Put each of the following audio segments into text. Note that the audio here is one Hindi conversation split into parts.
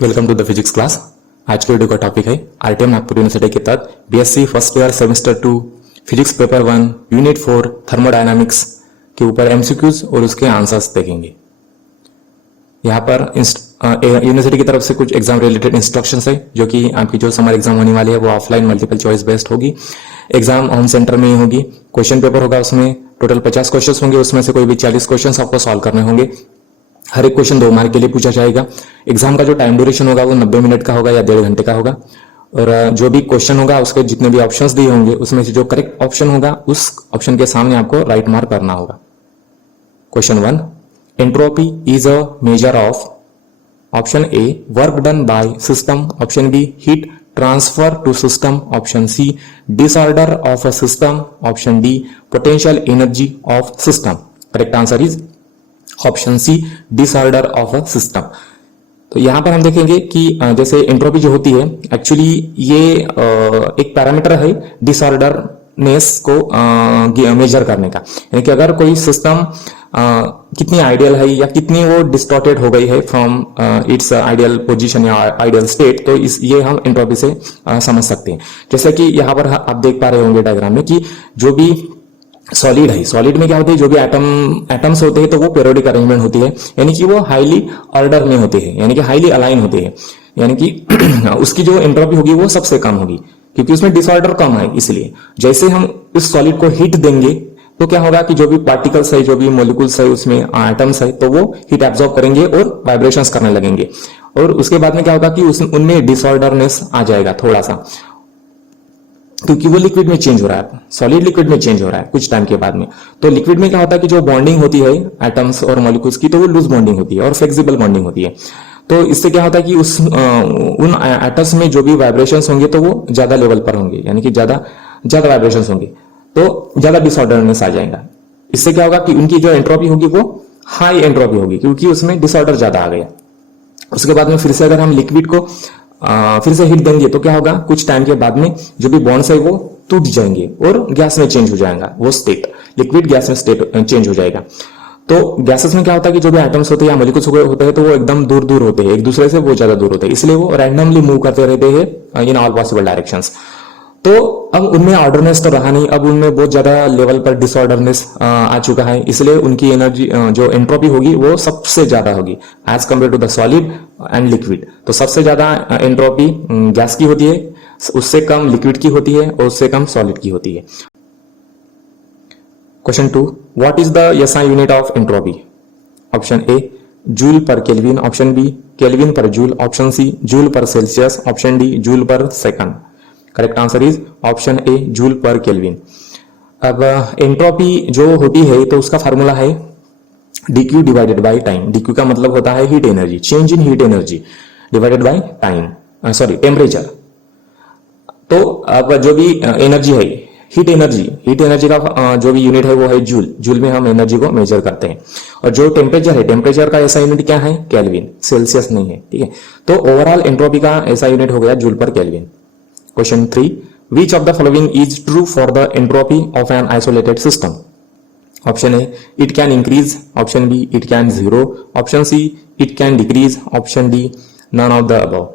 Welcome to the physics class. आज के वीडियो का टॉपिक है आरटीएम नागपुर यूनिवर्सिटी के तहत BSc first year semester 2 physics paper 1 unit 4 thermodynamics के ऊपर एमसीक्यूज और उसके आंसर्स देखेंगे। यहाँ पर यूनिवर्सिटी की तरफ से कुछ एग्जाम रिलेटेड इंस्ट्रक्शंस है, जो कि आपकी जो समर एग्जाम होने वाली है वो ऑफलाइन मल्टीपल चॉइस बेस्ड होगी। एग्जाम होम सेंटर में ही होगी। क्वेश्चन पेपर होगा, उसमें टोटल 50 क्वेश्चन होंगे, उसमें से कोई भी 40 क्वेश्चन आपको सॉल्व करने होंगे। हर एक क्वेश्चन 2 मार्क के लिए पूछा जाएगा। एग्जाम का जो टाइम ड्यूरेशन होगा वो 90 मिनट का होगा या 1.5 घंटे का होगा। और जो भी क्वेश्चन होगा उसके जितने भी ऑप्शंस दिए होंगे उसमें से जो करेक्ट ऑप्शन होगा उस ऑप्शन के सामने आपको राइट मार्क करना होगा। Question 1, entropy is a measure of option A work done by system, option B heat transfer to system, option C disorder of a system, option D potential energy of system. Correct answer is option C disorder of a system. तो यहां पर हम देखेंगे कि जैसे एंट्रोपी जो होती है एक्चुअली ये एक पैरामीटर है डिसऑर्डरनेस को मेजर करने का। यानी कि अगर कोई सिस्टम कितनी आइडियल है या कितनी वो डिस्टॉर्टेड हो गई है फ्रॉम इट्स आइडियल पोजीशन या आइडियल स्टेट, तो ये हम एंट्रोपी से समझ सकते हैं। जैसे कि यहाँ पर आप देख पा रहे होंगे डायग्राम में कि जो भी सॉलिड है, सॉलिड में क्या होते हैं, जो भी एटम्स होते हैं तो वो पेरियोडिक अरेंजमेंट होती है, यानी कि वो हाईली ऑर्डर में होते हैं, यानी कि हाईली अलाइन होते हैं, यानी कि उसकी जो एंट्रोपी होगी वो सबसे कम होगी क्योंकि उसमें डिसऑर्डर कम है। इसलिए जैसे हम इस सॉलिड को हीट देंगे तो क्या होगा कि जो भी पार्टिकल्स है, जो भी मॉलिक्यूल्स है, उसमें एटम्स है, तो वो हीट एब्जॉर्ब करेंगे और वाइब्रेशंस करने लगेंगे। और उसके बाद में क्या होगा कि उनमें डिसऑर्डरनेस आ जाएगा थोड़ा सा, क्योंकि वो लिक्विड में चेंज हो रहा है, सॉलिड लिक्विड में चेंज हो रहा है कुछ टाइम के बाद में। तो लिक्विड में क्या होता है कि जो बॉन्डिंग होती है एटम्स और मॉलिक्यूल्स की, तो वो लूज बॉन्डिंग होती है और फ्लेक्सिबल बॉन्डिंग होती है। तो इससे क्या होता है कि उन एटम्स में जो भी वाइब्रेशंस होंगे तो वो ज्यादा लेवल पर होंगे, यानी कि ज्यादा वाइब्रेशंस होंगे, तो ज्यादा डिसऑर्डरनेस आ जाएगा। इससे क्या होगा कि उनकी जो एंट्रोपी होगी वो हाई एंट्रोपी होगी क्योंकि उसमें डिसऑर्डर ज्यादा आ गया। उसके बाद में फिर से अगर हम लिक्विड को फिर से हीट देंगे तो क्या होगा, कुछ टाइम के बाद में जो भी बॉन्ड्स है वो टूट जाएंगे और गैस में चेंज हो जाएगा वो स्टेट, लिक्विड गैस में स्टेट चेंज हो जाएगा। तो गैसेस में क्या होता है कि जो भी एटम्स होते हैं या मॉलिक्यूल्स होते हैं तो वो एकदम दूर दूर होते हैं, एक दूसरे से बहुत ज्यादा दूर होते हैं, इसलिए वो रैंडमली मूव करते रहते हैं इन ऑल पॉसिबल डायरेक्शंस। तो अब उनमें ऑर्डरनेस तो रहा नहीं, अब उनमें बहुत ज्यादा लेवल पर डिसऑर्डरनेस आ चुका है, इसलिए उनकी एनर्जी जो एंट्रोपी होगी वो सबसे ज्यादा होगी as compared to the solid and liquid. तो सबसे ज्यादा एंट्रोपी गैस की होती है, उससे कम लिक्विड की होती है और उससे कम सॉलिड की होती है। Question 2, what is the SI unit of entropy? Option A joule per kelvin, option B kelvin per joule, option C joule per Celsius, option D joule per second. Correct answer is option A joule per kelvin. अब एंट्रोपी जो होती है तो उसका फार्मूला है dq divided by time. dq का मतलब होता है heat energy, change in heat energy divided by time, sorry temperature. तो अब जो भी एनर्जी है, हीट एनर्जी का जो भी यूनिट है वो है जूल। जूल में हम एनर्जी को मेजर करते हैं। और जो टेम्परेचर है, टेम्परेचर का ऐसा यूनिट क्या है, केल्विन, सेल्सियस नहीं है, ठीक है। तो ओवरऑल एंट्रोपी का ऐसा यूनिट हो गया joule per kelvin. Question 3, which of the following is true for the entropy of an isolated system? Option A, it can increase, option B, it can zero, option C, it can decrease, option D, none of the above.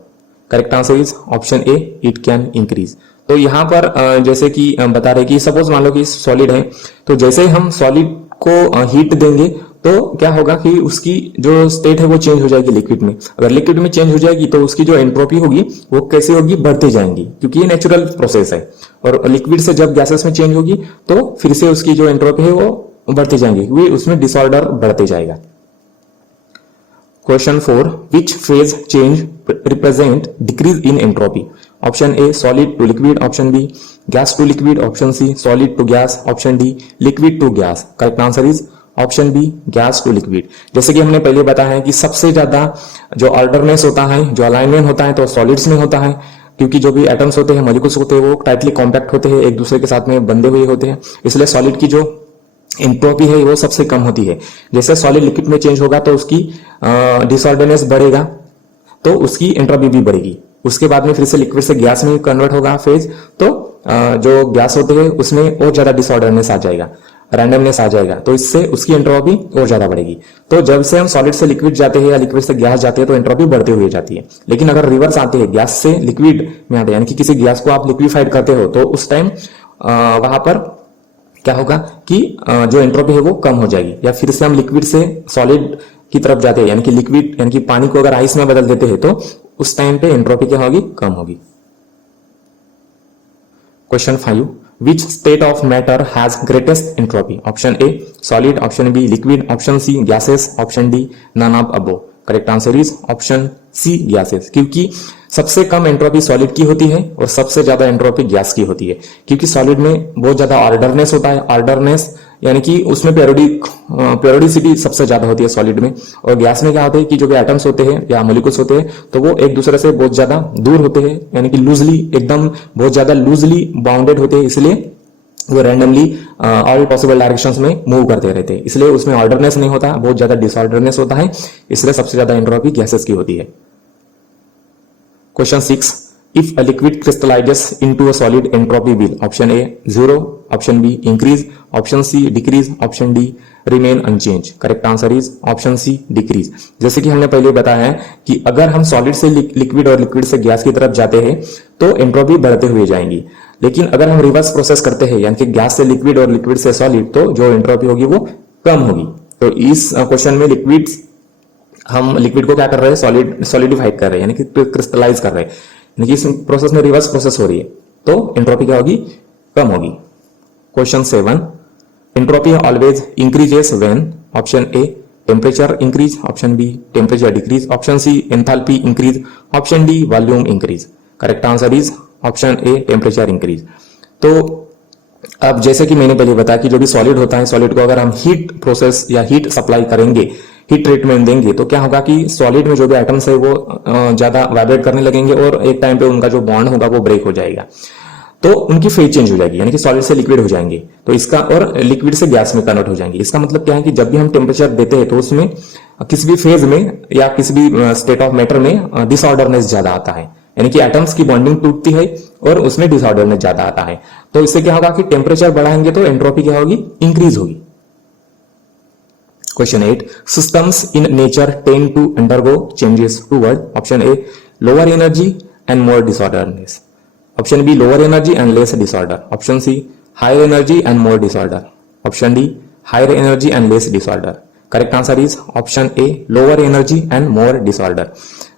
Correct answer is option A, it can increase. तो यहाँ पर जैसे कि बता रहे कि सपोज मान लो कि सॉलिड है, तो जैसे हम सॉलिड को हीट देंगे तो क्या होगा कि उसकी जो स्टेट है वो चेंज हो जाएगी लिक्विड में। अगर लिक्विड में चेंज हो जाएगी तो उसकी जो एंट्रोपी होगी वो कैसे होगी, बढ़ती जाएंगी, क्योंकि ये नेचुरल प्रोसेस है। और लिक्विड से जब गैसेस में चेंज होगी तो फिर से उसकी जो एंट्रोपी है वो बढ़ती जाएंगी, क्योंकि उसमें डिसऑर्डर बढ़ते जाएगा। Question 4, which phase change represent decrease in entropy? Option A solid to liquid, option B gas to liquid, option C solid to gas, option D liquid to gas. Correct answer is option B gas to liquid. जैसे कि हमने पहले बताया है कि सबसे ज्यादा जो ऑर्डरनेस होता है, जो अलाइनमेंट होता है, तो सॉलिड्स में होता है, क्योंकि जो भी एटम्स होते हैं, मॉलिक्यूल्स होते हैं, वो टाइटली कॉम्पैक्ट होते हैं, एक दूसरे के साथ में बंधे हुए होते हैं, इसलिए सॉलिड की जो एंट्रोपी है वो सबसे कम होती है। जैसे सॉलिड लिक्विड में चेंज होगा तो उसकी डिसऑर्डरनेस बढ़ेगा, तो उसकी एंट्रोपी भी बढ़ेगी। उसके बाद में फिर से लिक्विड से गैस में कन्वर्ट होगा फेज, तो जो गैस होते हैं उसमें और ज्यादा डिसऑर्डरनेस आ जाएगा। रैंडमनेस आ जाएगा, तो इससे उसकी एंट्रोपी और ज्यादा बढ़ेगी। तो जब से हम सॉलिड से लिक्विड जाते हैं या लिक्विड से गैस जाते हैं तो एंट्रोपी बढ़ते हुए जाती है। लेकिन अगर रिवर्स आते हैं, गैस से लिक्विड में आते हैं, यानी कि किसी गैस को आप लिक्विफाइड करते हो, तो उस टाइम वहां पर क्या होगा कि जो एंट्रोपी है वो कम हो जाएगी। या फिर से हम लिक्विड से सॉलिड की तरफ जाते हैं, यानी कि लिक्विड यानी कि पानी को अगर आइस में बदल देते हैं, तो उस टाइम पे एंट्रोपी क्या होगी, कम होगी। Question 5, which state of matter has greatest entropy? Option A solid, option B liquid, option C gases, option D none of above. Correct answer is option C gases, क्योंकि सबसे कम एंट्रोपी सॉलिड की होती है और सबसे ज्यादा एंट्रोपी गैस की होती है। क्योंकि सॉलिड में बहुत ज्यादा ऑर्डरनेस होता है, ऑर्डरनेस यानी कि उसमें पेरियोडिसिटी सबसे ज्यादा होती है सॉलिड में। और गैस में क्या होता है कि जो भी एटम्स होते हैं या मॉलिक्यूल्स होते हैं तो वो एक दूसरे से बहुत ज्यादा दूर होते हैं, यानी कि लूजली एकदम बहुत ज्यादा लूजली बाउंडेड होते हैं, इसलिए वो रैंडमली ऑल पॉसिबल डायरेक्शंस में मूव करते रहते हैं, इसलिए उसमें ऑर्डरनेस नहीं होता, बहुत ज्यादा डिसऑर्डरनेस होता है, इसलिए सबसे ज्यादा एंट्रोपी गैसेस की होती है। Question 6, if a liquid crystallizes into a solid entropy will? Option A 0, option B increase, option C decrease, option D remain unchanged. Correct answer is option C decrease. जैसे कि हमने पहले बताया है कि अगर हम सॉलिड से लिक्विड और लिक्विड से गैस की तरफ जाते हैं तो एंट्रोपी बढ़ते हुए जाएंगी, लेकिन अगर हम रिवर्स प्रोसेस करते हैं यानी कि गैस से लिक्विड और लिक्विड से सॉलिड, तो जो एंट्रोपी होगी वो कम होगी। तो इस क्वेश्चन में हम लिक्विड को क्या कर रहे हैं, सॉलिडिफाइड कर रहे हैं, यानी कि क्रिस्टलाइज कर रहे हैं, यानी कि इस प्रोसेस में रिवर्स प्रोसेस हो रही है, तो एंट्रोपी क्या होगी, कम होगी। Question 7, entropy always increases when? Option A temperature increase, option B temperature decrease, option C enthalpy increase, option D volume increase. Correct answer is option A temperature increase. तो अब जैसे कि मैंने पहले बताया कि जो भी सॉलिड होता है, सॉलिड को अगर हम हीट प्रोसेस या हीट सप्लाई करेंगे, हीट ट्रीटमेंट देंगे, तो क्या होगा कि सॉलिड में जो भी एटम्स है वो ज्यादा वाइब्रेट करने लगेंगे और एक टाइम पे उनका जो बॉन्ड होगा वो ब्रेक हो जाएगा, तो उनकी फेज चेंज हो जाएगी, यानी कि सॉलिड से लिक्विड हो जाएंगे, तो इसका और लिक्विड से गैस में कन्वर्ट हो जाएंगे। इसका मतलब क्या है कि जब भी हम टेम्परेचर देते हैं तो उसमें किसी भी फेज में या किसी भी स्टेट ऑफ मैटर में डिसऑर्डरनेस ज्यादा आता है, यानी कि एटम्स की बॉन्डिंग टूटती है और उसमें डिसऑर्डरनेस ज्यादा आता है। तो इससे क्या होगा कि टेम्परेचर बढ़ाएंगे तो एंट्रोपी क्या होगी, इंक्रीज होगी। Question 8, systems in nature tend to undergo changes toward? Option A lower energy and more disorderness, option B lower energy and less disorder, option C higher energy and more disorder, option D higher energy and less disorder. Correct answer is option A lower energy and more disorder.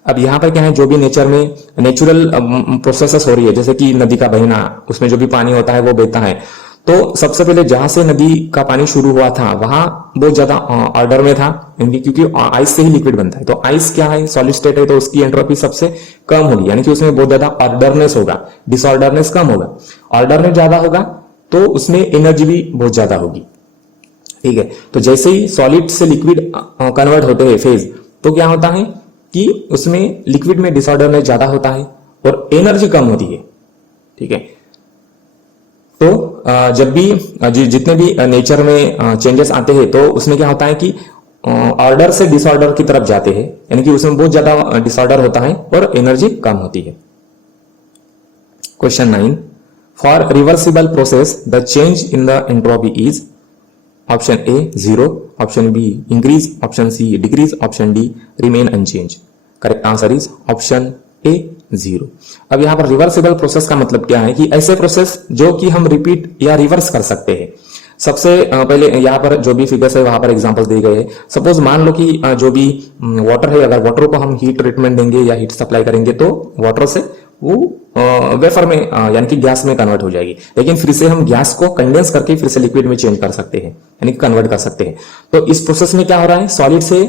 अब यहां पर क्या है, जो भी नेचर में नेचुरल प्रोसेसेस हो रही है, जैसे कि नदी का बहना, उसमें जो भी पानी होता है वो बहता है, तो सबसे पहले जहां से नदी का पानी शुरू हुआ था वहां बहुत ज्यादा ऑर्डर में था, क्योंकि आइस से ही लिक्विड बनता है, तो आइस क्या है, सॉलिड स्टेट है, तो उसकी एंट्रोपी सबसे कम होगी, यानी कि उसमें बहुत ज्यादा ऑर्डरनेस होगा, डिसऑर्डरनेस कम होगा। ऑर्डरनेस ज्यादा होगा तो उसमें एनर्जी भी बहुत ज्यादा होगी। ठीक है, तो जैसे ही सॉलिड से लिक्विड कन्वर्ट होते हैं फेज, तो क्या होता है कि उसमें लिक्विड में डिसऑर्डरनेस ज्यादा होता है और एनर्जी कम होती है। ठीक है, तो जब भी जितने भी नेचर में चेंजेस आते हैं तो उसमें क्या होता है कि ऑर्डर से डिसऑर्डर की तरफ जाते हैं, यानी कि उसमें बहुत ज्यादा डिसऑर्डर होता है और एनर्जी कम होती है। Question 9, for reversible process the change in the entropy is? Option A 0, option B increase, option C decrease, option D remain unchanged. Correct answer is option A 0। अब यहां पर रिवर्सिबल प्रोसेस का मतलब क्या है कि ऐसे प्रोसेस जो कि हम रिपीट या रिवर्स कर सकते हैं। सबसे पहले यहाँ पर जो भी फिगर्स है वहां पर एग्जांपल्स दिए गए हैं। सपोज मान लो कि जो भी वाटर है, अगर वाटर को हम हीट ट्रीटमेंट देंगे या हीट सप्लाई करेंगे तो वाटर से वो वेफर में यानी कि गैस में कन्वर्ट हो जाएगी, लेकिन फिर से हम गैस को कंडेंस करके फिर से लिक्विड में चेंज कर सकते हैं, यानी कि कन्वर्ट कर सकते हैं। तो इस प्रोसेस में क्या हो रहा है, सॉलिड से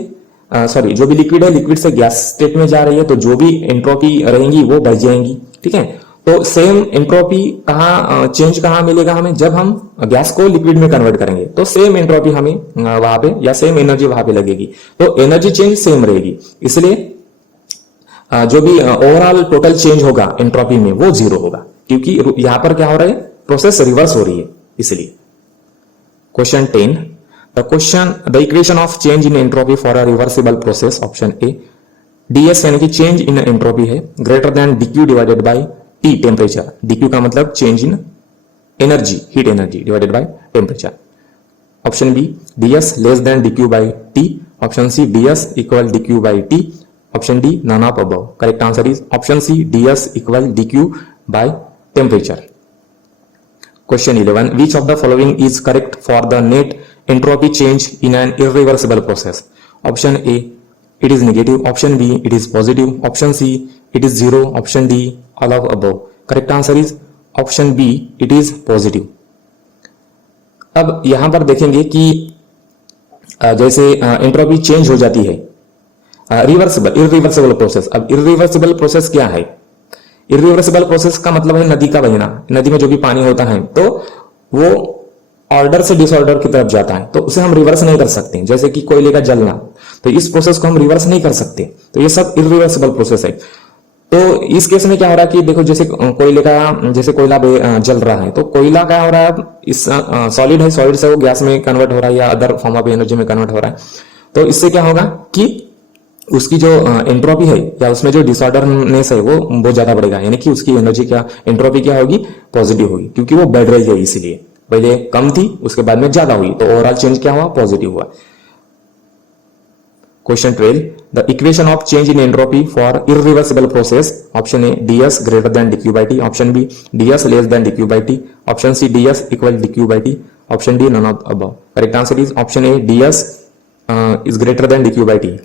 जो भी लिक्विड है, लिक्विड से गैस स्टेट में जा रही है, तो जो भी एंट्रोपी रहेंगी वो बढ़ जाएंगी। ठीक है, तो सेम एंट्रोपी चेंज कहाँ मिलेगा हमें, जब हम गैस को लिक्विड में कन्वर्ट करेंगे, तो सेम एंट्रोपी हमें वहां पे या सेम एनर्जी वहां पे लगेगी, तो एनर्जी चेंज सेम रहेगी, इसलिए जो भी ओवरऑल टोटल चेंज होगा एंट्रोपी में वो 0 होगा, क्योंकि यहां पर क्या हो रहा है, प्रोसेस रिवर्स हो रही है इसलिए। Question 10, the equation of change in entropy for a reversible process, option A ds यानी कि चेंज इन एंट्रोपी है greater than dq divided by T temperature. dq का मतलब change in energy, heat energy divided by temperature. Option B ds less than dq by t, option C ds equal dq by t, option D none of above. Correct answer is option C ds equal dq by temperature। Question 11. Which of the following is correct for the net entropy change in an irreversible process? Option A, it is negative. Option B, it is positive. Option C, it is zero. Option D, all of above. Correct answer is option B, it is positive. अब यहां पर देखेंगे कि जैसे एंट्रोपी चेंज हो जाती है इरिवर्सिबल प्रोसेस। अब इरिवर्सिबल प्रोसेस क्या है? इरिवर्सिबल प्रोसेस का मतलब है नदी का बहना, नदी में जो भी पानी होता है तो वो ऑर्डर से डिसऑर्डर की तरफ जाता है, तो उसे हम रिवर्स नहीं कर सकते। जैसे कि कोयले का जलना, तो इस प्रोसेस को हम रिवर्स नहीं कर सकते, तो ये सब इरिवर्सिबल प्रोसेस है। तो इस केस में क्या हो रहा है कि देखो जैसे कोयले का, जैसे कोयला जल रहा है तो कोयला क्या हो रहा है, इस सॉलिड है, सॉलिड से वो गैस में कन्वर्ट हो रहा है या अदर फॉर्म ऑफ एनर्जी में कन्वर्ट हो रहा है। तो इससे क्या होगा कि उसकी जो एंट्रोपी है या उसमें जो डिसऑर्डरनेस है वो बहुत ज्यादा बढ़ेगा, यानी कि उसकी एनर्जी क्या, एंट्रोपी क्या होगी, पॉजिटिव होगी, क्योंकि वो बढ़ रही है। इसीलिए पहले कम थी, उसके बाद में ज्यादा हुई, तो ओवरऑल चेंज क्या हुआ, पॉजिटिव हुआ। Question 12, the equation of change in entropy for irreversible process. Option A ds greater than dq by t, option B ds less than dq by t, option C ds equal dq by t, option D none of above. Correct answer is option A ds is greater than dq by t।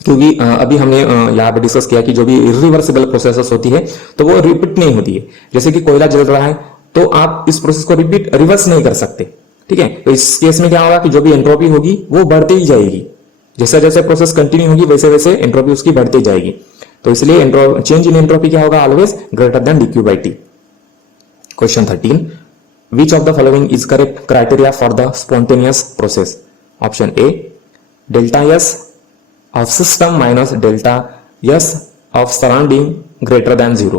क्योंकि अभी हमने यहाँ पे डिस्कस किया कि जो भी इरिवर्सिबल प्रोसेसेस होती है तो वो रिपीट नहीं होती है। जैसे कि कोयला जल रहा है तो आप इस प्रोसेस को रिवर्स नहीं कर सकते, ठीक है। तो इस केस में क्या होगा कि जो भी एंट्रोपी होगी वो बढ़ती ही जाएगी, जैसे जैसे प्रोसेस कंटिन्यू होगी वैसे वैसे एंट्रोपी उसकी बढ़ती जाएगी। तो इसलिए चेंज इन एंट्रोपी क्या होगा, always greater than dq by t। Question 13, which of the following is correct criteria for the spontaneous process. Option A delta S of system minus delta s of surrounding greater than 0।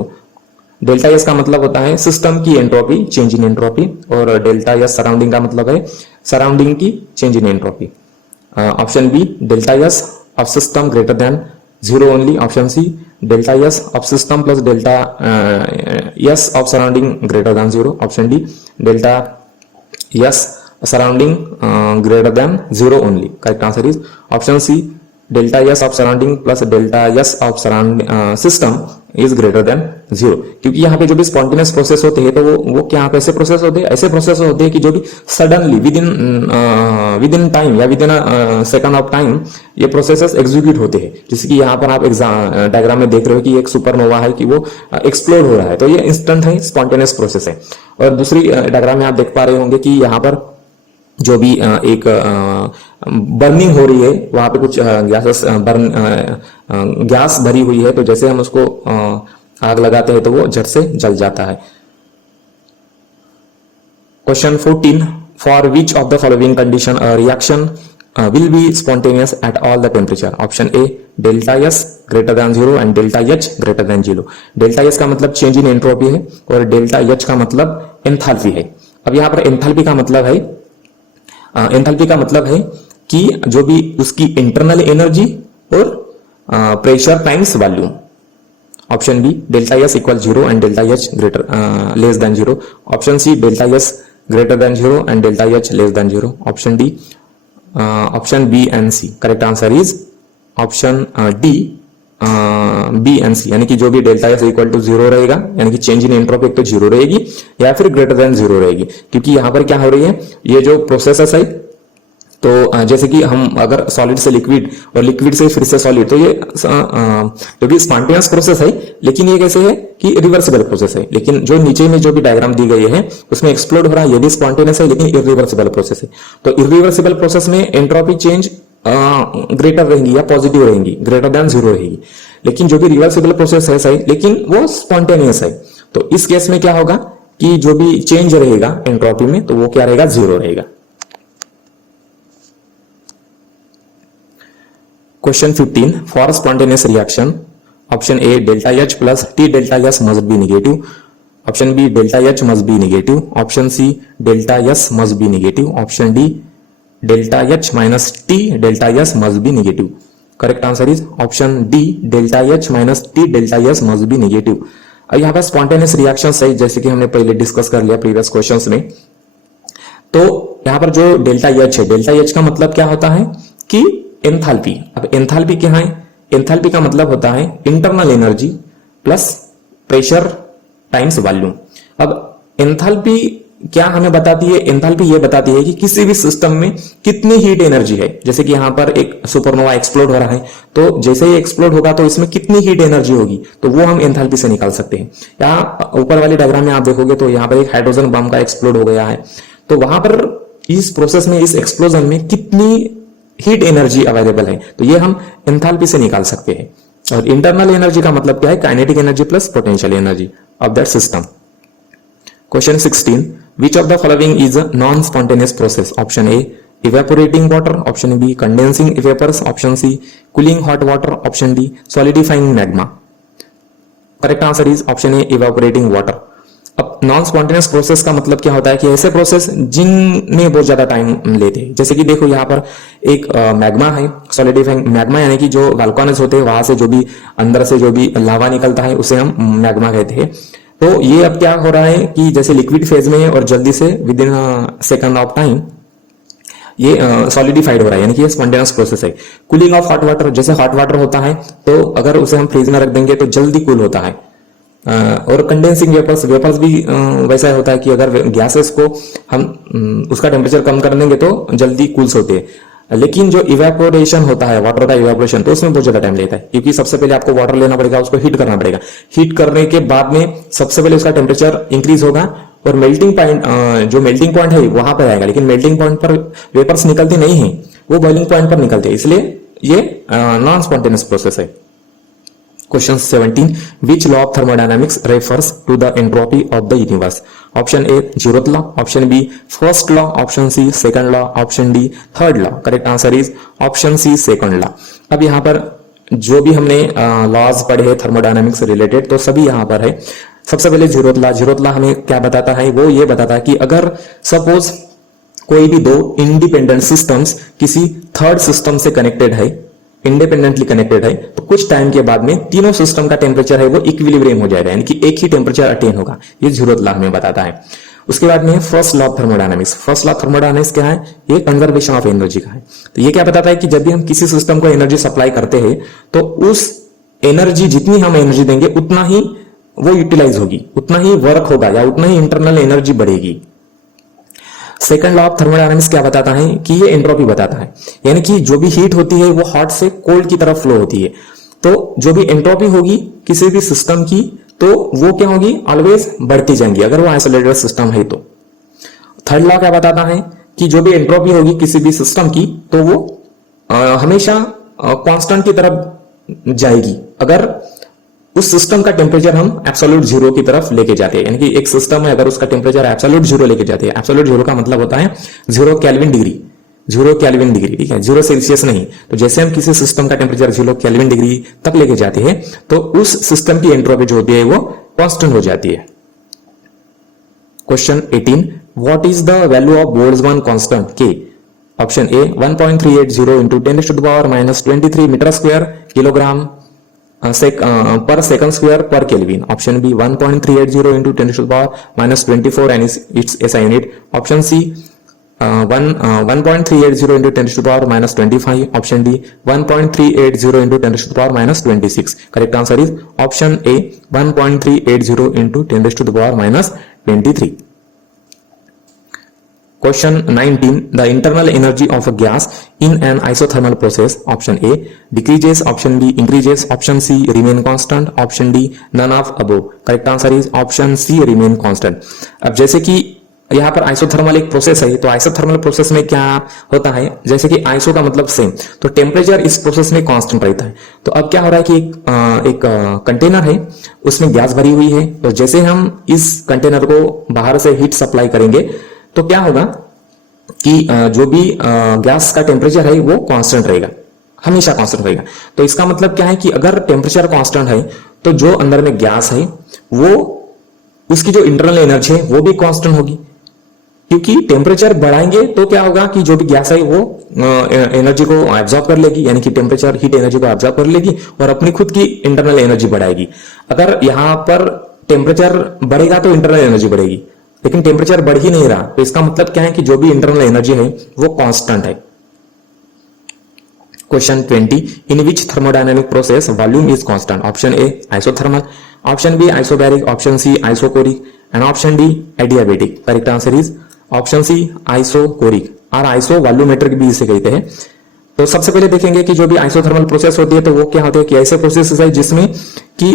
Delta S का मतलब होता है सिस्टम की एंट्रोपी, चेंज इन एंट्रोपी, और डेल्टा एस सराउंडिंग का मतलब है सराउंडिंग की change in entropy. Option B delta S of system greater than 0 only, option C delta S of system plus delta S of surrounding greater than 0, option D delta S surrounding greater than 0 only. Correct answer is option C delta S of surrounding plus delta S of surrounding system is greater than 0। क्योंकि यहाँ पे जो भी स्पॉन्टेनियस प्रोसेस होते हैं तो वो क्या कैसे प्रोसेस होते हैं, ऐसे प्रोसेस होते हैं कि जो भी सडनली विद इन टाइम या with in second of time ये प्रोसेसेस एग्जीक्यूट होते हैं। जैसे कि यहाँ पर आप डायग्राम में देख रहे हो कि एक सुपरनोवा है कि वो एक्सप्लोड हो रहा है, तो ये इंस्टेंट है, स्पॉन्टेनियस प्रोसेस है। और दूसरी डायग्राम में आप देख पा रहे होंगे कि यहाँ पर जो भी एक बर्निंग हो रही है, वहां पे कुछ गैस भरी हुई है, तो जैसे हम उसको आग लगाते हैं तो वो झट से जल जाता है। Question 14, for which of the following condition a reaction will be spontaneous at all the temperature. Option A delta S greater than 0 and delta H greater than 0। Delta S का मतलब चेंज इन एंट्रोपी है और डेल्टा एच का मतलब एंथैल्पी है। अब यहाँ पर एंथैल्पी का मतलब है कि जो भी उसकी इंटरनल एनर्जी और pressure times volume. Option B delta S equal 0 and delta H greater less than 0, option C delta S greater than 0 and delta H less than 0, option D option B and C. Correct answer is option D B and C, यानी कि जो भी डेल्टा एस इक्वल टू 0 रहेगा, यानी कि चेंज इन एंट्रोपी एक तो 0 रहेगी या फिर ग्रेटर देन 0 रहेगी। क्योंकि यहाँ पर क्या हो रही है, ये जो प्रोसेस है, तो जैसे कि हम अगर सॉलिड से लिक्विड और लिक्विड से फिर से सॉलिड, तो ये जो भी स्पॉन्टेनियस प्रोसेस है, लेकिन ये कैसे है कि रिवर्सिबल प्रोसेस है। लेकिन जो नीचे में जो भी डायग्राम दी गई है उसमें एक्सप्लोड हो रहा है, ये भी स्पॉन्टेनियस है लेकिन इरिवर्सिबल प्रोसेस है। तो इरिवर्सिबल प्रोसेस में एंट्रोपी चेंज ग्रेटर रहेंगी या पॉजिटिव रहेंगी, ग्रेटर देन 0 रहेगी। लेकिन जो भी रिवर्सिबल प्रोसेस है सही, लेकिन वो स्पॉन्टेनियस है, तो इस केस में क्या होगा कि जो भी चेंज रहेगा एंट्रोपी में तो वो क्या रहेगा, 0 रहेगा। Question 15, for spontaneous reaction. Option A delta H plus T delta S must be negative, option B delta H must be negative, option C delta S must be negative, option D delta H minus T delta S must be negative. Correct answer is option D delta H minus T delta S must be negative. अब यहाँ पर स्पॉन्टेनियस रिएक्शन है, जैसे कि हमने पहले डिस्कस कर लिया प्रीवियस क्वेश्चंस में, तो यहाँ पर जो डेल्टा एच है, डेल्टा एच का मतलब क्या होता है कि एंथैल्पी। अब एंथैल्पी क्या है? एंथैल्पी का मतलब होता है internal energy plus pressure times volume. अब एंथैल्पी क्या हमें बताती है? एंथैल्पी ये बताती है कि किसी भी सिस्टम में कितनी हीट एनर्जी है। जैसे कि यहाँ पर एक सुपरनोवा एक्सप्लोड हो रहा है, तो जैसे ही एक्सप्लोड होगा तो इसमें कितनी हीट एनर्जी होगी, तो वो हम एंथैल्पी से निकाल सकते हैं। यहाँ ऊपर वाली डायग्राम में आप देखोगे तो यहाँ पर एक हाइड्रोजन बम का एक्सप्लोड हो गया है, तो वहां पर इस प्रोसेस में, इस एक्सप्लोजन में कितनी हीट एनर्जी अवेलेबल है, तो ये हम एंथैल्पी से निकाल सकते हैं। और इंटरनल एनर्जी का मतलब क्या है? Kinetic energy plus potential energy of that system. Question 16, which of the following is a non-spontaneous process? Option A, evaporating water. Option B, condensing vapors. Option C, cooling hot water. Option D, solidifying magma. Correct answer is option A, evaporating water. अब नॉन स्पॉन्टेनियस प्रोसेस का मतलब क्या होता है कि ऐसे प्रोसेस जिनमें बहुत ज्यादा टाइम लेते हैं। जैसे कि देखो यहाँ पर एक मैग्मा है, सॉलिडिफाइंग मैग्मा, यानी कि जो वॉल्केनोज होते हैं वहां से जो भी अंदर से जो भी लावा निकलता है उसे हम मैग्मा कहते हैं। तो ये अब क्या हो रहा है कि जैसे लिक्विड फेज में है और जल्दी से with in second of time ये सॉलिडिफाइड हो रहा है, यानी कि ये स्पॉन्टेनियस प्रोसेस है। कूलिंग ऑफ हॉट वाटर, जैसे हॉट वाटर होता है तो अगर उसे हम फ्रीज में रख देंगे तो जल्दी कूल होता है। और कंडेंसिंग वेपर्स, वेपर्स भी वैसा होता है कि अगर गैसेस को हम उसका टेम्परेचर कम कर देंगे तो जल्दी कूल्स होते हैं। लेकिन जो इवेपोरेशन होता है, वाटर का इवेपोरेशन, तो उसमें बहुत ज्यादा टाइम लेता है, क्योंकि सबसे पहले आपको वाटर लेना पड़ेगा, उसको हीट करना पड़ेगा। हीट करने के बाद में सबसे पहले उसका टेम्परेचर इंक्रीज होगा और मेल्टिंग पॉइंट, जो मेल्टिंग पॉइंट है वहां पर आएगा। लेकिन मेल्टिंग पॉइंट पर वेपर्स निकलते नहीं है, वो बॉइलिंग पॉइंट पर निकलते हैं, इसलिए ये नॉन स्पॉन्टेनियस प्रोसेस है। Question 17, which law of thermodynamics refers to the entropy of the universe? Option A, zeroth law. Option B, first law. Option C, second law. Option D, third law. Correct answer is option C, second law. अब यहाँ पर जो भी हमने लॉज पढ़े हैं थर्मोडायनामिक्स से रिलेटेड, तो सभी यहाँ पर है। सबसे पहले zeroth law। zeroth law हमें क्या बताता है? वो ये बताता है कि अगर सपोज कोई भी दो इंडिपेंडेंट सिस्टम्स किसी थर्ड सिस्टम से कनेक्टेड है, इंडिपेंडेंटली कनेक्टेड है, तो कुछ टाइम के बाद में तीनों सिस्टम का टेम्परेचर है वो इक्विलिब्रियम हो जाएगा, यानी कि एक ही टेम्परेचर अटेन होगा। ये zeroth law हमें बताता है। उसके बाद में first law of thermodynamics. First law of thermodynamics क्या है? ये कंजर्वेशन ऑफ एनर्जी का है। तो ये क्या बताता है कि जब भी हम किसी सिस्टम को एनर्जी सप्लाई करते हैं तो उस एनर्जी, जितनी हम एनर्जी देंगे उतना ही वो यूटिलाइज होगी, उतना ही वर्क होगा या उतना ही इंटरनल एनर्जी बढ़ेगी। सेकंड लॉ ऑफ थर्मोडायनामिक्स क्या बताता है कि ये एंट्रोपी बताता है, यानी कि जो भी हीट होती है वो हॉट से कोल्ड की तरफ फ्लो होती है। तो जो भी एंट्रोपी होगी किसी भी सिस्टम की, तो वो क्या होगी? ऑलवेज बढ़ती जाएंगी, अगर वो आइसोलेटेड सिस्टम है तो। थर्ड लॉ क्या बताता है कि जो भी एंट्रोपी होगी किसी भी सिस्टम की, तो वो हमेशा कांस्टेंट की तरफ जाएगी अगर उस सिस्टम का टेम्परेचर हम एब्सोल्यूट जीरो की तरफ लेके जाते हैं। यानी कि एक सिस्टम है, अगर उसका टेम्परेचर एब्सोल्यूट जीरो लेके जाते हैं, एब्सोल्यूट जीरो का मतलब होता है 0 केल्विन डिग्री, 0 केल्विन डिग्री, ठीक है, 0 सेल्सियस नहीं। तो जैसे हम किसी सिस्टम का टेम्परेचर 0 केल्विन डिग्री तक लेके जाते हैं तो उस सिस्टम की एंट्रोपी जो होती है वो कांस्टेंट हो जाती है। Question 18, what is the value of Boltzmann constant K? Option A 1.380 into 10⁻⁻23 metre square kilogram per second square per Kelvin. Option B 1.380 into 10⁻24 and its SI unit. Option C 1.380 into 10⁻25. Option D 1.380 into 10⁻26. Correct answer is option A 1.380 into 10⁻23. Question 19, the internal energy of a gas in an isothermal process. Option A decreases. Option B increases. Option C remain constant. Option D none of above. Correct answer is option C remain constant. अब जैसे कि यहाँ पर आइसोथर्मल एक प्रोसेस है, तो आइसोथर्मल प्रोसेस में क्या होता है? जैसे कि आइसो का मतलब सेम, तो टेम्परेचर इस प्रोसेस में कांस्टेंट रहता है। तो अब क्या हो रहा है कि एक कंटेनर है, उसमें गैस भरी हुई है, तो जैसे हम इस कंटेनर को बाहर से हीट सप्लाई करेंगे तो क्या होगा कि जो भी गैस का टेम्परेचर है वो कांस्टेंट रहेगा, हमेशा कांस्टेंट रहेगा। तो इसका मतलब क्या है कि अगर टेम्परेचर कांस्टेंट है तो जो अंदर में गैस है वो, उसकी जो इंटरनल एनर्जी है वो भी कांस्टेंट होगी, क्योंकि टेम्परेचर बढ़ाएंगे तो क्या होगा कि जो भी गैस है वो एनर्जी को एब्जॉर्ब कर लेगी, यानी कि टेम्परेचर हीट एनर्जी को एब्जॉर्ब कर लेगी और अपनी खुद की इंटरनल एनर्जी बढ़ाएगी। अगर यहां पर टेम्परेचर बढ़ेगा तो इंटरनल एनर्जी बढ़ेगी, लेकिन टेम्परेचर बढ़ ही नहीं रहा, तो इसका मतलब क्या है कि जो भी इंटरनल एनर्जी है वो कांस्टेंट है। Question 20, in which thermodynamic process volume is constant? Option A isothermal, option B isobaric, option C isochoric and option D adiabatic. Correct answer is option C isochoric और आइसो वॉल्यूमेट्रिक भी इसे कहते हैं। तो सबसे पहले देखेंगे कि जो भी आइसोथर्मल प्रोसेस होती है तो वो क्या होती है कि ऐसे प्रोसेस है जिसमें कि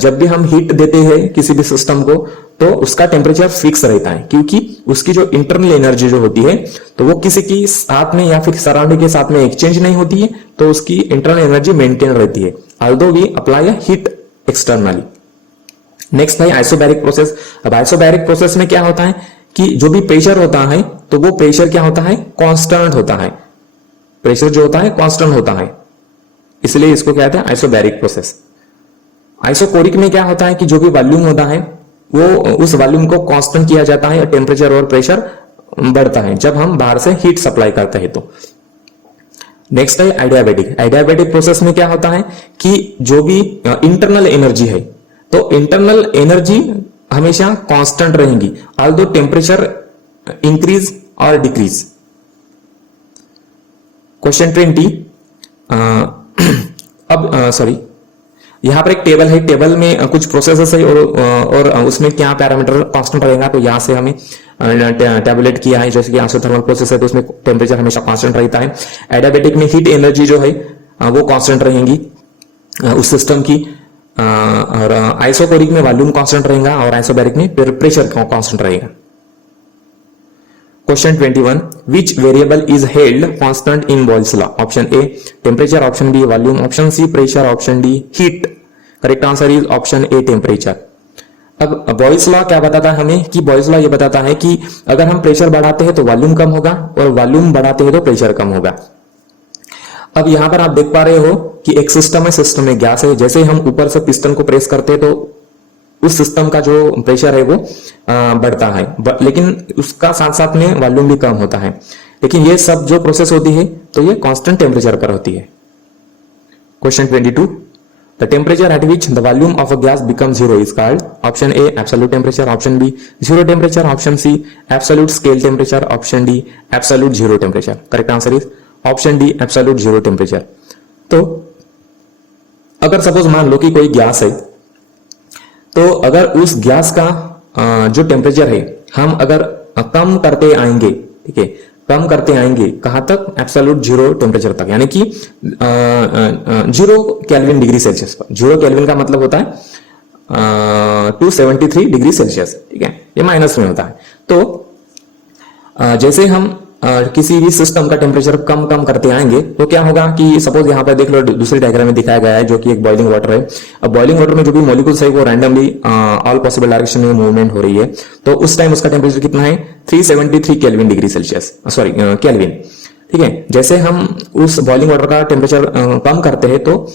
जब भी हम हीट देते हैं किसी भी सिस्टम को तो उसका टेम्परेचर फिक्स रहता है, क्योंकि उसकी जो इंटरनल एनर्जी जो होती है तो वो किसी की साथ में या फिर सराउंडिंग के साथ में एक्सचेंज नहीं होती है, तो उसकी इंटरनल एनर्जी मेंटेन रहती है although we apply a heat externally. Next है आइसोबैरिक प्रोसेस। अब आइसोबैरिक प्रोसेस में क्या होता है कि जो भी प्रेशर होता है तो वो प्रेशर क्या होता है, कांस्टेंट होता है। प्रेशर जो होता है कांस्टेंट होता है, इसलिए इसको कहते हैं आइसोबैरिक प्रोसेस। आइसोकोरिक में क्या होता है कि जो भी वॉल्यूम होता है वो उस वॉल्यूम को कांस्टेंट किया जाता है और टेम्परेचर और प्रेशर बढ़ता है जब हम बाहर से हीट सप्लाई करते हैं तो। नेक्स्ट है एडियाबेटिक। एडियाबेटिक प्रोसेस में क्या होता है कि जो भी इंटरनल एनर्जी है तो इंटरनल एनर्जी हमेशा कांस्टेंट रहेंगी ऑल्दो टेम्परेचर इंक्रीज और डिक्रीज। क्वेश्चन 20, सॉरी यहां पर एक टेबल है, टेबल में कुछ प्रोसेसेस है और उसमें क्या पैरामीटर कांस्टेंट रहेगा, तो यहां से हमें टैबुलेट किया है। जैसे कि आइसोथर्मल प्रोसेस है तो उसमें टेम्परेचर हमेशा कांस्टेंट रहता है। एडियाबेटिक में हीट एनर्जी जो है वो कांस्टेंट रहेंगी उस सिस्टम की, और आइसोकोरिक में वॉल्यूम कांस्टेंट रहेगा और आइसोबैरिक में प्रेशर कांस्टेंट रहेगा। Question 21, which variable is held constant in Boyle's law? Option A temperature, option B volume, option C pressure, option D heat. Correct answer is option A temperature. अब बॉयल्स लॉ क्या बताता है हमें कि बॉयल्स लॉ ये बताता है कि अगर हम प्रेशर बढ़ाते हैं तो वॉल्यूम कम होगा और वॉल्यूम बढ़ाते हैं तो प्रेशर कम होगा। अब यहां पर आप देख पा रहे हो कि एक सिस्टम है, सिस्टम में गैस है। जैसे हम ऊपर से पिस्टन को प्रेस करते हैं तो उस सिस्टम का जो प्रेशर है वो बढ़ता है, लेकिन उसका साथ साथ में वॉल्यूम भी कम होता है। लेकिन ये सब जो प्रोसेस होती है तो ये कांस्टेंट टेम्परेचर पर होती है। Question 22, the temperature at which the volume of a gas become zero is called? Option A absolute temperature, option B zero temperature, option C absolute scale temperature, option D absolute zero temperature. Correct answer is option D absolute zero temperature. तो अगर सपोज मान लो कि कोई गैस है, तो अगर उस गैस का जो टेम्परेचर है हम अगर कम करते आएंगे, ठीक है, कम करते आएंगे कहां तक? एब्सोल्यूट जीरो टेम्परेचर तक, यानी कि 0 केल्विन डिग्री सेल्सियस पर। 0 केल्विन का मतलब होता है 273 डिग्री सेल्सियस, ठीक है, ये माइनस में होता है। तो जैसे हम किसी भी सिस्टम का टेम्परेचर कम कम करते आएंगे तो क्या होगा कि सपोज यहां पर देख लो, दूसरे डायग्राम में दिखाया गया है जो कि एक बॉइलिंग वाटर है। अब बॉइलिंग वाटर में जो भी मॉलिक्यूल्स है वो रैंडमली ऑल पॉसिबल डायरेक्शन में मूवमेंट हो रही है, तो उस टाइम उसका टेम्परेचर कितना है? 373 kelvin degree Celsius, sorry kelvin, ठीक है। जैसे हम उस बॉइलिंग वाटर का टेम्परेचर कम करते हैं तो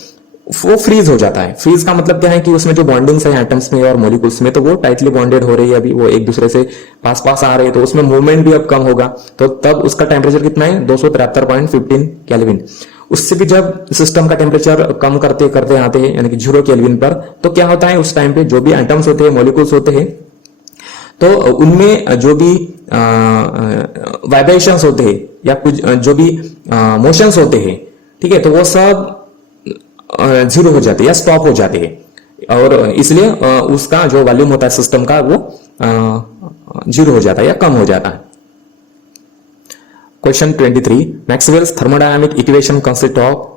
वो फ्रीज हो जाता है। फ्रीज का मतलब क्या है कि उसमें जो बॉन्डिंग्स है एटम्स में और मॉलिक्यूल्स में, तो वो टाइटली बॉन्डेड हो रही है, अभी वो एक दूसरे से पास पास आ रहे हैं, तो उसमें मूवमेंट भी अब कम होगा। तो तब उसका टेम्परेचर कितना है? 273.15 केल्विन। उससे भी जब सिस्टम का टेम्परेचर कम करते करते आते हैं यानी कि 0 केल्विन पर, तो क्या होता है उस टाइम पे जो भी एटम्स होते हैं, मॉलिक्यूल्स होते हैं, तो उनमें जो भी वाइब्रेशंस होते हैं या कुछ जो भी मोशंस होते हैं, ठीक है, तो वो सब जीरो हो जाते हैं या स्टॉप हो जाते हैं, और इसलिए उसका जो वॉल्यूम होता है सिस्टम का वो जीरो हो जाता है या कम हो जाता है। Question 23, Maxwell's thermodynamic equation consist of?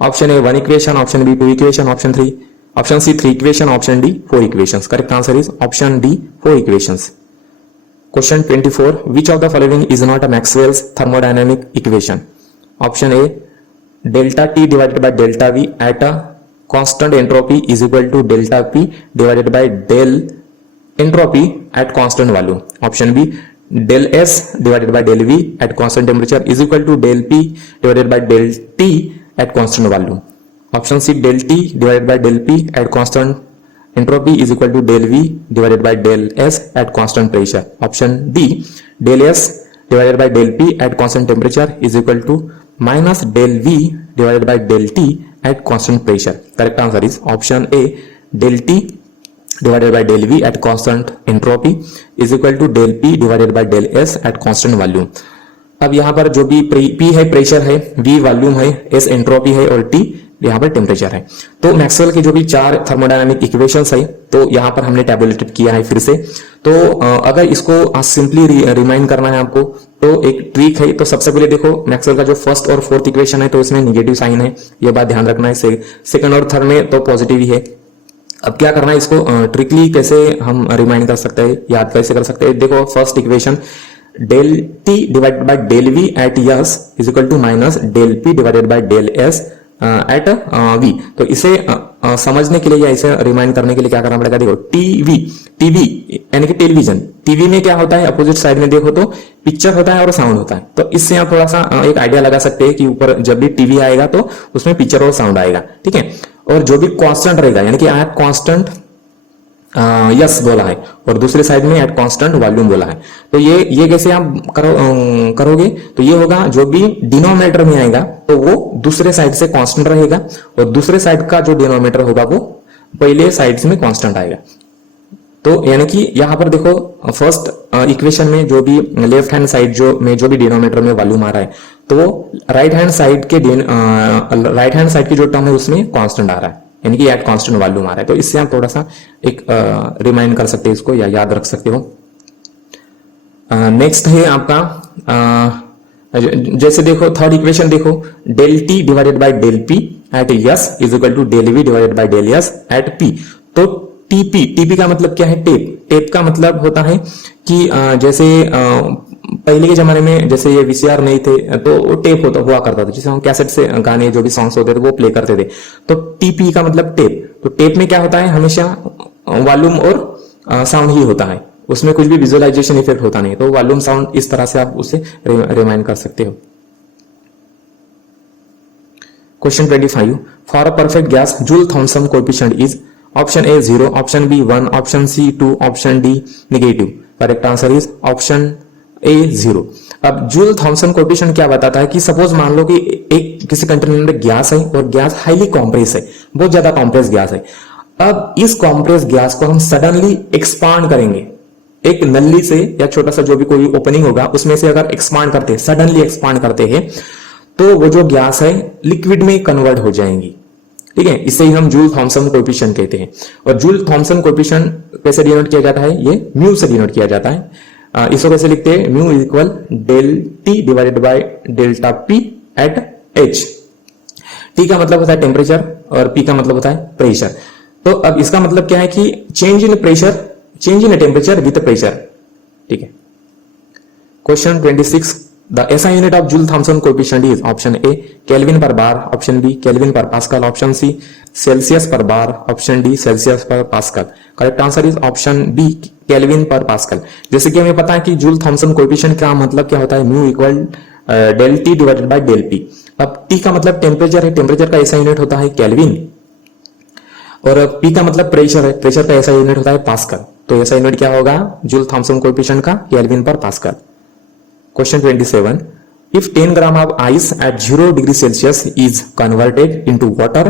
Option A 1 equation, option B 2 equation, option C 3 equation, option D 4 equations. Correct answer is option D 4 equations. Question 24, which of the following is not a Maxwell's thermodynamic equation? Option A delta T divided by delta V at a constant entropy is equal to delta P divided by del entropy at constant volume. Option B, del S divided by del V at constant temperature is equal to del P divided by del T at constant volume. Option C, del T divided by del P at constant entropy is equal to del V divided by del S at constant pressure. Option D, del S divided by del P at constant temperature is equal to minus del V divided by del T at constant pressure. Correct answer is option A, del T divided by del V at constant entropy is equal to del P divided by del S at constant volume। अब यहाँ पर जो भी P है प्रेशर है, V वॉल्यूम है, S एंट्रोपी है और T यहाँ पर टेम्परेचर है। तो मैक्सवेल के जो भी 4 थर्मोडायनामिक इक्वेशंस है तो यहाँ पर हमने टैबुलेटेड किया है फिर से। तो अगर इसको सिंपली रिमाइंड करना है आपको तो एक ट्रिक है। तो सबसे पहले देखो मैक्सवेल का जो फर्स्ट और फोर्थ इक्वेशन है तो इसमें निगेटिव साइन है, ये बात ध्यान रखना है। सेकंड और थर्ड में तो पॉजिटिव ही है। अब क्या करना है, इसको ट्रिकली कैसे हम रिमाइंड कर सकते हैं, याद कैसे कर सकते हैं। देखो first equation del T divided by del V at S is equal to minus del P divided by del S at V. तो इसे समझने के लिए या इसे रिमाइंड करने के लिए क्या करना पड़ेगा, देखो टीवी यानी कि टेलीविजन, टीवी में क्या होता है, अपोजिट साइड में देखो तो पिक्चर होता है और साउंड होता है। तो इससे आप थोड़ा सा एक आइडिया लगा सकते हैं कि ऊपर जब भी टीवी आएगा तो उसमें पिक्चर और साउंड आएगा, ठीक है। और जो भी कांस्टेंट रहेगा यानी कि एट कांस्टेंट यस बोला है और दूसरे साइड में एट कांस्टेंट वॉल्यूम बोला है। तो ये कैसे आप करोगे, तो ये होगा जो भी डिनोमिनेटर में आएगा तो वो दूसरे साइड से कांस्टेंट रहेगा और दूसरे साइड का जो डिनोमिनेटर होगा वो पहले साइड में कांस्टेंट आएगा। तो यानी कि यहाँ पर देखो फर्स्ट इक्वेशन में जो भी लेफ्ट हैंड साइड जो भी डिनोमिनेटर में वॉल्यूम आ रहा है तो वो राइट हैंड साइड की जो टर्म है उसमें कांस्टेंट आ रहा है यानी कि एट कांस्टेंट वॉल्यूम आ रहा है। तो इससे आप थोड़ा सा एक रिमाइंड कर सकते हैं इसको या याद रख सकते हो। नेक्स्ट है आपका जैसे देखो थर्ड इक्वेशन देखो del T divided by del P at S is equal to del V divided by del S at P. तो टीपी का मतलब क्या है, टेप का मतलब होता है कि जैसे पहले के जमाने में जैसे ये वीसीआर नहीं थे तो वो टेप हुआ करता था जिसे हम कैसेट से गाने जो भी सॉन्ग्स होते थे वो प्ले करते थे। तो टीपी का मतलब टेप। तो टेप में क्या होता है, हमेशा वॉल्यूम और साउंड ही होता है, उसमें कुछ भी विजुअलाइजेशन इफेक्ट होता नहीं। तो वॉल्यूम साउंड इस तरह से आप उसे रिमाइंड कर सकते हो। Question 25 for a perfect gas Joule Thomson coefficient is option A 0, option B 1, option C 2, option D negative. Correct answer is option A 0। अब जूल थॉमसन कोएफिशिएंट क्या बताता है कि सपोज मान लो कि एक किसी कंटेनर में गैस है और गैस हाईली कॉम्प्रेस है, बहुत ज्यादा कॉम्प्रेस गैस है। अब इस कॉम्प्रेस गैस को हम सडनली एक्सपांड करेंगे, एक नली से या छोटा सा जो भी कोई ओपनिंग होगा उसमें से अगर एक्सपांड करते हैं, सडनली एक्सपांड करते हैं तो वो जो गैस है लिक्विड में कन्वर्ट हो जाएंगी, ठीक है। इसे ही हम जूल थॉमसन कोएफिशिएंट कहते हैं। और जूल थॉमसन कोएफिशिएंट कैसे डिनोट किया जाता है, ये म्यू से डिनोट किया जाता है। इसको कैसे लिखते हैं, mu is equal del T divided by delta P at H. T का मतलब होता है टेम्परेचर और पी का मतलब होता है प्रेशर। तो अब इसका मतलब क्या है कि change in temperature with pressure, ठीक है। Question 26 the SI unit of Joule Thomson coefficient is option A kelvin per bar, option B kelvin per pascal, option C Celsius per bar, option D Celsius per pascal. Correct answer is option B kelvin per pascal. जैसे कि हमें पता है कि जूल थॉमसन कोएफिशिएंट का मतलब क्या होता है, mu equal del T divided by del P. अब टी का मतलब टेम्परेचर है, टेम्परेचर का एसआई यूनिट होता है केल्विन, और पी का मतलब प्रेशर है, प्रेशर का एसआई यूनिट होता है पास्कल। तो एसआई यूनिट क्या होगा जूल थॉमसन कोएफिशिएंट का, kelvin per pascal. Question 27 if 10 gram of ice at 0 degree Celsius is converted into water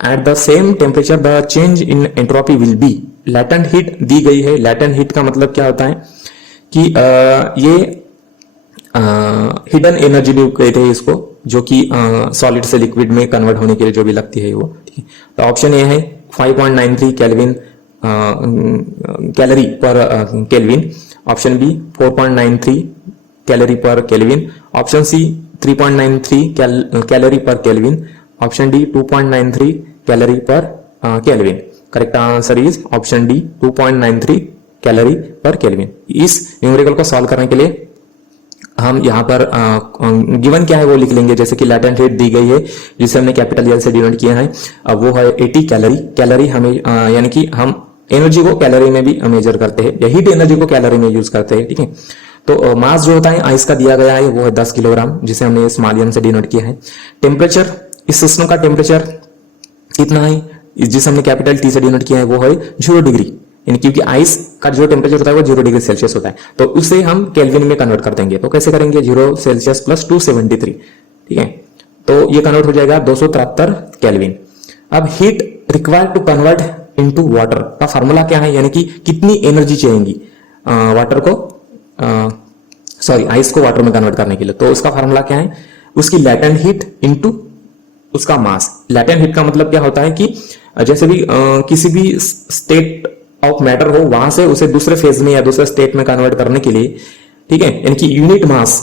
at the same temperature the change in entropy will be। latent heat दी गई है। latent heat का मतलब क्या होता है कि ये हिडन एनर्जी भी कहते हैं इसको, जो कि सॉलिड से लिक्विड में कन्वर्ट होने के लिए जो भी लगती है वो, ठीक है। तो ऑप्शन ए है 5.93 kelvin calorie per kelvin, option B 4.93 calorie per kelvin, option C 3.93 calorie per kelvin, option D 2.93 calorie per kelvin. Correct answer is option D 2.93 calorie per kelvin. इस न्यूमेरिकल को सॉल्व करने के लिए हम यहाँ पर गिवन क्या है वो लिख लेंगे। जैसे कि लैटेंट हीट दी गई है जिसे हमने कैपिटल एल से डिनोट किया है, अब वो है 80 कैलोरी। कैलोरी हमें यानी कि हम एनर्जी को कैलोरी में भी मेजर करते हैं या हीट एनर्जी को कैलोरी में यूज करते हैं, ठीक है। तो मास जो होता है आइस का दिया गया है वो है 10 किलोग्राम, जिसे हमने स्मॉल एन से डिनोट किया है। टेम्परेचर, इस सिस्टम का टेम्परेचर कितना है जिसे हमने कैपिटल टी से डिनोट किया है वो है 0 डिग्री, यानी क्योंकि आइस का जो टेम्परेचर होता है वो 0 डिग्री सेल्सियस होता है। तो उसे हम केल्विन में कन्वर्ट कर देंगे। तो कैसे करेंगे, 0 सेल्सियस प्लस 273, ठीक है। तो ये कन्वर्ट हो जाएगा 273 केल्विन। अब heat required to convert into water का फार्मूला क्या है, यानी कि कितनी एनर्जी चाहिएगी वाटर को सॉरी आइस को वाटर में कन्वर्ट करने के लिए। तो उसका फार्मूला क्या है, उसकी लैटेंट हीट इंटू उसका मास। लैटेंट हीट का मतलब क्या होता है कि जैसे भी किसी भी स्टेट ऑफ मैटर हो वहां से उसे दूसरे फेज में या दूसरे स्टेट में कन्वर्ट करने के लिए, ठीक है, यानी कि यूनिट मास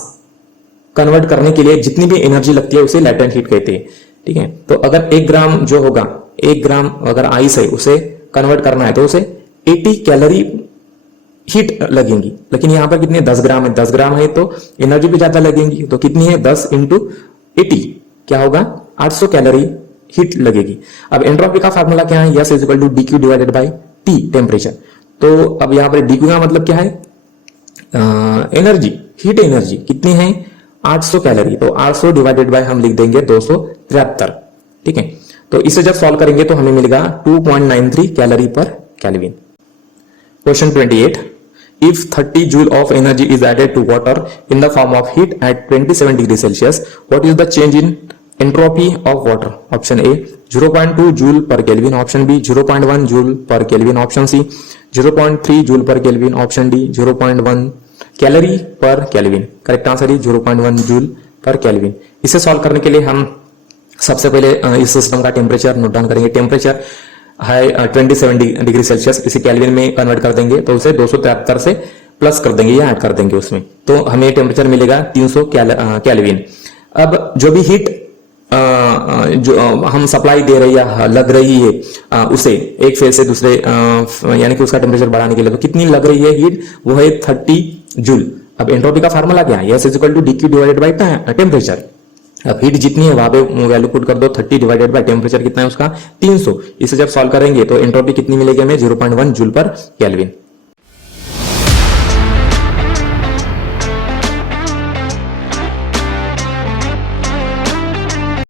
कन्वर्ट करने के लिए जितनी भी एनर्जी लगती है उसे लैटेंट हीट कहते हैं, ठीक है। तो अगर 1 ग्राम जो होगा, 1 ग्राम अगर आइस है उसे कन्वर्ट करना है तो उसे 80 कैलोरी हीट लगेंगी, लेकिन यहां पर कितने 10 ग्राम है, 10 ग्राम है तो एनर्जी भी ज्यादा लगेंगी। तो कितनी है 10 इंटू 80 क्या होगा 800 कैलोरी हीट लगेगी। अब एंट्रोपी का फार्मूला क्या है, S is equal to dq divided by T temperature. तो अब यहां पर dq का मतलब क्या है, एनर्जी, हीट एनर्जी कितनी है 800 कैलोरी। तो 800 डिवाइडेड बाय हम लिख देंगे 273, ठीक है। तो इसे जब सॉल्व करेंगे तो हमें मिलेगा 2.93 calorie per kelvin. Question 28, if 30 joule of energy is added to water in the form of heat at 27 degree Celsius, what is the change in entropy of water? Option A 0.2 joule per Kelvin, option B 0.1 joule per Kelvin, option C 0.3 joule per Kelvin, option D 0.1 calorie per kelvin. Correct answer है 0.1 जूल पर केल्विन। इसे सॉल्व करने के लिए हम सबसे पहले इस सिस्टम का टेम्परेचर नोट डाउन करेंगे। टेम्परेचर है 27 डिग्री सेल्सियस, इसे केल्विन में कन्वर्ट कर देंगे तो उसे 273 से प्लस कर देंगे या ऐड कर देंगे उसमें, तो हमें टेम्परेचर मिलेगा 300 केल्विन। अब जो भी हीट जो हम सप्लाई दे रहे या लग रही है उसे एक फेज से दूसरे यानी कि उसका टेम्परेचर बढ़ाने के लिए, तो कितनी लग रही है हीट, वो है 30 जूल। अब एंट्रोपी का फार्मूला क्या है, S is equal to dq divided by temperature. अब हीट जितनी है वहां पे वैल्यू पुट कर दो, 30 डिवाइडेड बाय टेम्परेचर कितना है उसका 300। इसे जब सॉल्व करेंगे तो एंट्रोपी कितनी मिलेगी हमें 0.1 जूल पर केल्विन।